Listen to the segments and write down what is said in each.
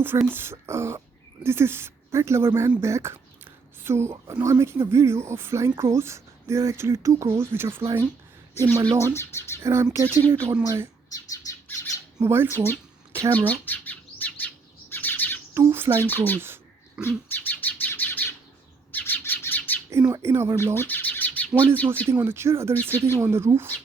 Hello friends, this is Pet Lover Man back. So now I'm making a video of flying crows. There are actually two crows which are flying in my lawn, and I'm catching it on my mobile phone camera. Two flying crows in our lawn. One is now sitting on the chair, other is sitting on the roof.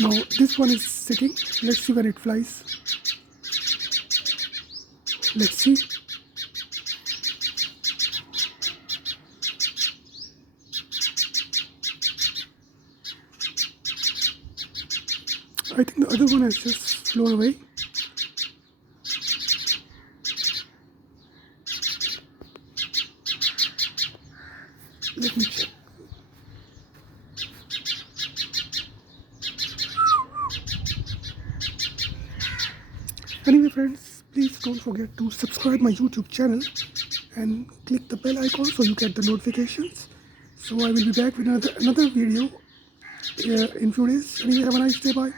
Now this one is sitting. Let's see when it flies. Let's see. I think the other one has just flown away. Let me check. Anyway friends, please don't forget to subscribe my YouTube channel and click the bell icon so you get the notifications. So I will be back with another video in few days. Anyway, have a nice day. Bye.